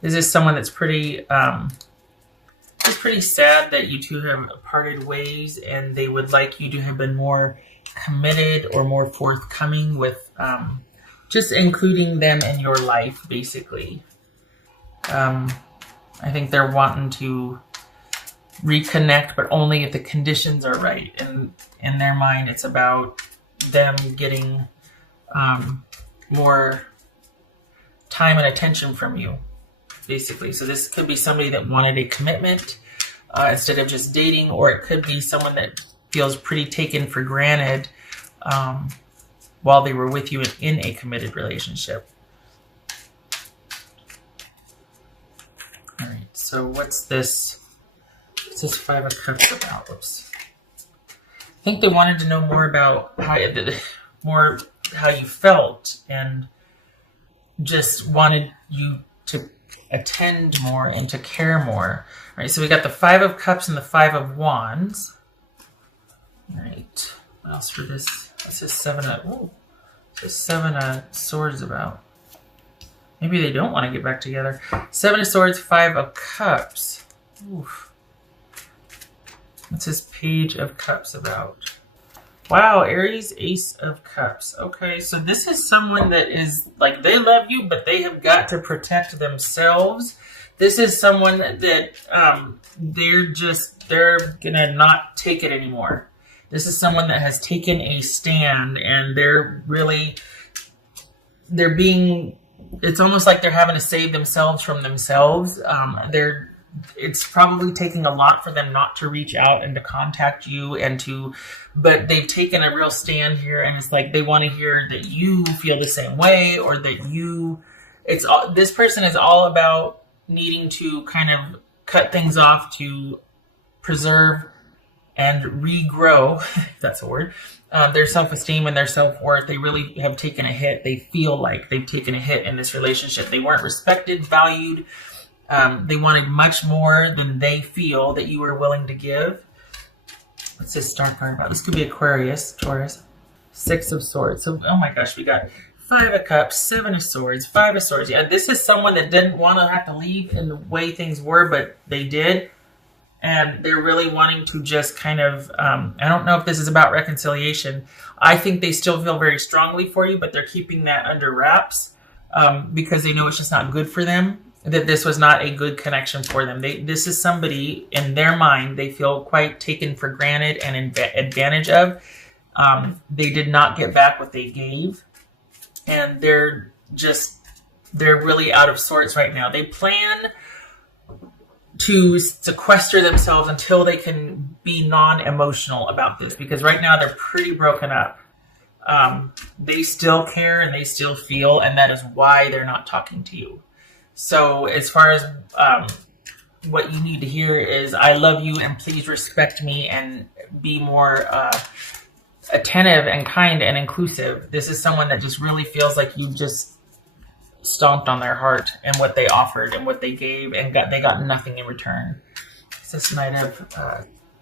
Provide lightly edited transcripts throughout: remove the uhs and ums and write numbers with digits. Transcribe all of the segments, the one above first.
This is someone that's pretty sad that you two have parted ways, and they would like you to have been more committed or more forthcoming with just including them in your life, basically. I think they're wanting to reconnect, but only if the conditions are right. And in their mind, it's about them getting more time and attention from you, basically. So this could be somebody that wanted a commitment instead of just dating, or it could be someone that feels pretty taken for granted while they were with you in a committed relationship. All right, so what's this? What's this Five of Cups about? Whoops. I think they wanted to know more about how you felt, and just wanted you to attend more and to care more. All right, so we got the Five of Cups and the Five of Wands. All right, what else for this? What's this Seven of Swords about? Maybe they don't want to get back together. Seven of Swords, Five of Cups. Oof. What's this Page of Cups about? Wow, Aries, Ace of Cups. Okay, so this is someone that is, like, they love you, but they have got to protect themselves. This is someone that they're gonna not take it anymore. This is someone that has taken a stand, and it's almost like they're having to save themselves from themselves. It's probably taking a lot for them not to reach out and to contact you but they've taken a real stand here, and it's like they want to hear that you feel the same way, or that this person is all about needing to kind of cut things off to preserve and regrow, if that's a word, their self-esteem and their self-worth. They really have taken a hit. They feel like they've taken a hit in this relationship. They weren't respected, valued. They wanted much more than they feel that you were willing to give. What's this star card about? This could be Aquarius, Taurus. Six of Swords. So, oh my gosh, we got Five of Cups, Seven of Swords, Five of Swords. Yeah, this is someone that didn't want to have to leave in the way things were, but they did. And they're really wanting to just kind of, I don't know if this is about reconciliation. I think they still feel very strongly for you, but they're keeping that under wraps because they know it's just not good for them, that this was not a good connection for them. This is somebody, in their mind, they feel quite taken for granted and advantage of. They did not get back what they gave. And they're really out of sorts right now. They plan to sequester themselves until they can be non-emotional about this, because right now they're pretty broken up. They still care and they still feel, and that is why they're not talking to you. So as far as what you need to hear is, I love you and please respect me and be more attentive and kind and inclusive. This is someone that just really feels like you just stomped on their heart and what they offered and what they gave, and they got nothing in return. What's this Knight of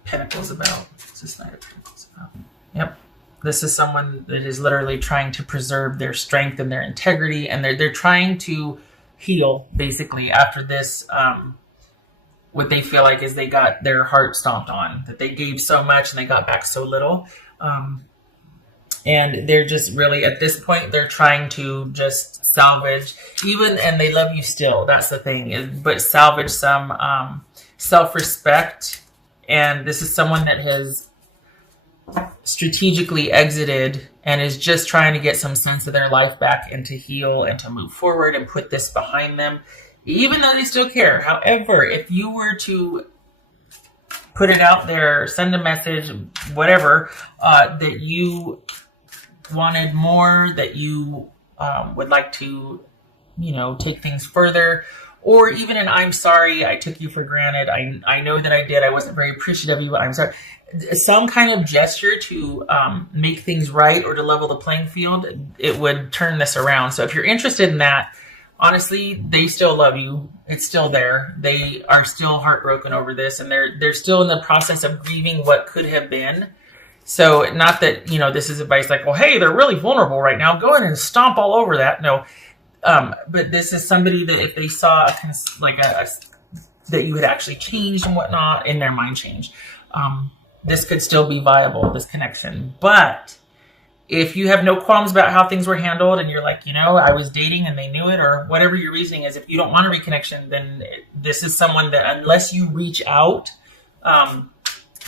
Pentacles about? What's this Knight of Pentacles about? Yep. This is someone that is literally trying to preserve their strength and their integrity, and they're trying to heal, basically, after this, what they feel like is they got their heart stomped on, that they gave so much and they got back so little. And they're just really, at this point, they're trying to just salvage, and they love you still, that's the thing, but salvage some self-respect. And this is someone that has strategically exited and is just trying to get some sense of their life back and to heal and to move forward and put this behind them, even though they still care. However, if you were to put it out there, send a message, whatever, that you wanted more, that you would like to, take things further, or even an I'm sorry, I took you for granted, I know that I did, I wasn't very appreciative of you, I'm sorry. Some kind of gesture to make things right or to level the playing field, it would turn this around. So if you're interested in that, honestly, they still love you. It's still there. They are still heartbroken over this, and they're still in the process of grieving what could have been. So not that, this is advice like, well, hey, they're really vulnerable right now, go in and stomp all over that. No, But this is somebody that if they saw that you had actually changed and whatnot, in their mind change, this could still be viable, this connection. But if you have no qualms about how things were handled and you're like, I was dating and they knew it, or whatever your reasoning is, if you don't want a reconnection, then this is someone that unless you reach out,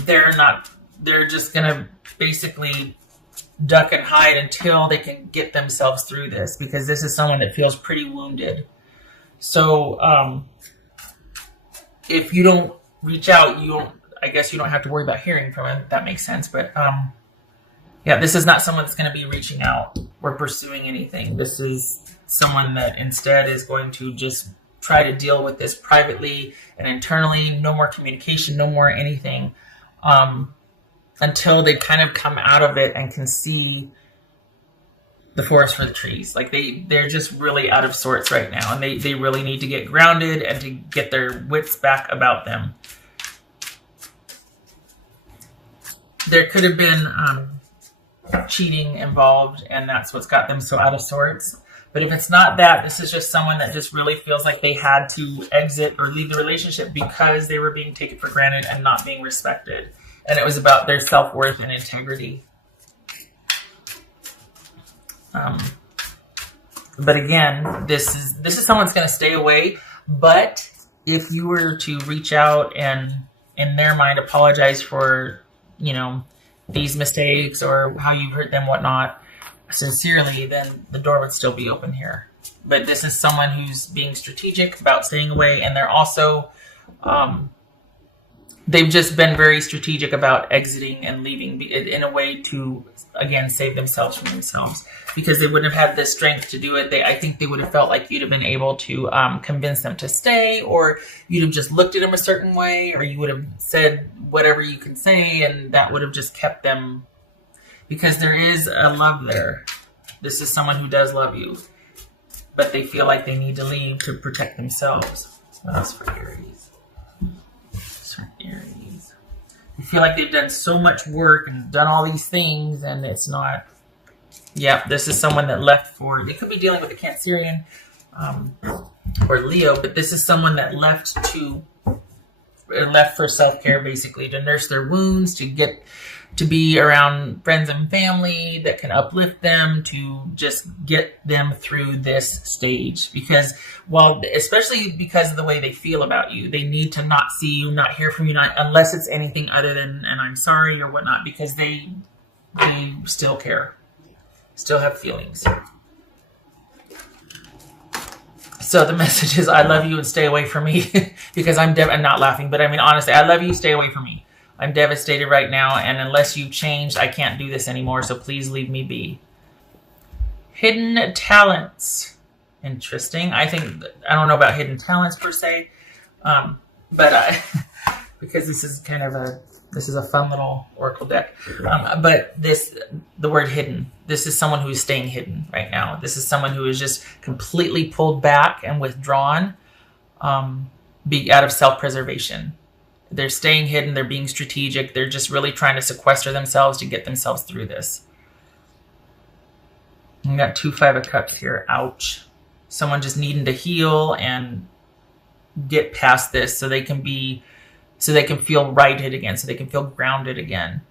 they're just going to basically duck and hide until they can get themselves through this, because this is someone that feels pretty wounded. So if you don't reach out, I guess you don't have to worry about hearing from him. That makes sense. But yeah, this is not someone that's going to be reaching out or pursuing anything. This is someone that instead is going to just try to deal with this privately and internally. No more communication, no more anything, until they kind of come out of it and can see the forest for the trees. Like they're just really out of sorts right now, and they really need to get grounded and to get their wits back about them. There could have been cheating involved, and that's what's got them so out of sorts. But if it's not that, this is just someone that just really feels like they had to exit or leave the relationship because they were being taken for granted and not being respected. And it was about their self-worth and integrity. But again, this is someone's going to stay away. But if you were to reach out and in their mind apologize for, these mistakes or how you hurt them, whatnot, sincerely, then the door would still be open here. But this is someone who's being strategic about staying away, and they're also, they've just been very strategic about exiting and leaving in a way to, again, save themselves from themselves, because they wouldn't have had the strength to do it. I think they would have felt like you'd have been able to convince them to stay, or you'd have just looked at them a certain way, or you would have said whatever you can say, and that would have just kept them, because there is a love there. This is someone who does love you, but they feel like they need to leave to protect themselves. What else for Aries? Aries. I feel like they've done so much work and done all these things, and it's not. Yeah, this is someone that left for. They could be dealing with a Cancerian or Leo, but this is someone that left for self-care, basically, to nurse their wounds, to be around friends and family that can uplift them, to just get them through this stage. Because, especially because of the way they feel about you, they need to not see you, not hear from you, unless it's anything other than, and I'm sorry or whatnot, because they still care, still have feelings. So the message is, I love you and stay away from me, because I'm not laughing, but I mean, honestly, I love you, stay away from me. I'm devastated right now, and unless you've changed, I can't do this anymore, so please leave me be. Hidden talents. Interesting. I don't know about hidden talents per se, but because this is a fun little oracle deck. But the word hidden, this is someone who is staying hidden right now. This is someone who is just completely pulled back and withdrawn, out of self-preservation. They're staying hidden. They're being strategic. They're just really trying to sequester themselves to get themselves through this. You got 2 5 of Cups here. Ouch. Someone just needing to heal and get past this so they can feel righted again, so they can feel grounded again.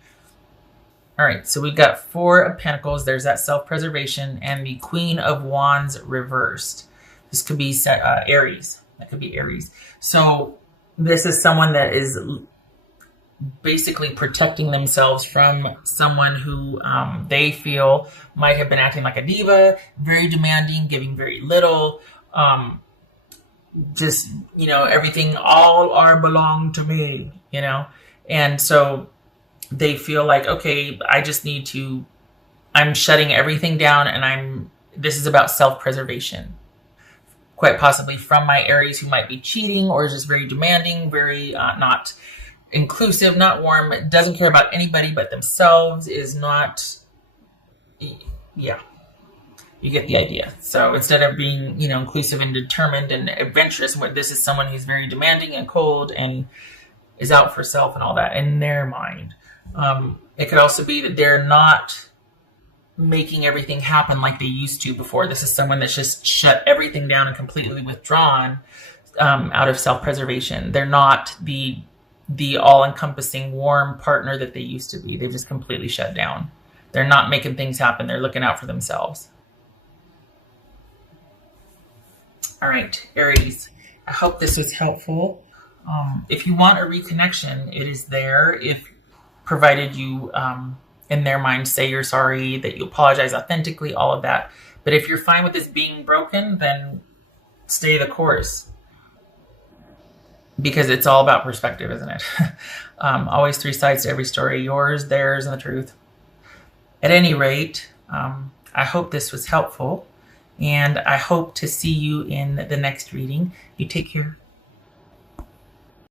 All right, so we've got 4 of Pentacles. There's that self-preservation, and the Queen of Wands reversed. This could be Aries. That could be Aries. So this is someone that is basically protecting themselves from someone who they feel might have been acting like a diva, very demanding, giving very little, just, everything, all are belong to me, and so they feel like, okay, I'm shutting everything down, and this is about self-preservation, quite possibly from my Aries, who might be cheating or is just very demanding, very not inclusive, not warm, doesn't care about anybody but themselves, is not, yeah. You get the idea. So instead of being, inclusive and determined and adventurous, this is someone who's very demanding and cold and is out for self and all that in their mind. It could also be that they're not making everything happen like they used to before. This is someone that's just shut everything down and completely withdrawn out of self-preservation. They're not the all-encompassing warm partner that they used to be. They've just completely shut down. They're not making things happen. They're looking out for themselves. All right, Aries, I hope this was helpful. If you want a reconnection, it is there. If provided you, in their mind, say you're sorry, that you apologize authentically, all of that. But if you're fine with this being broken, then stay the course. Because it's all about perspective, isn't it? Always three sides to every story: yours, theirs, and the truth. At any rate, I hope this was helpful, and I hope to see you in the next reading. You take care.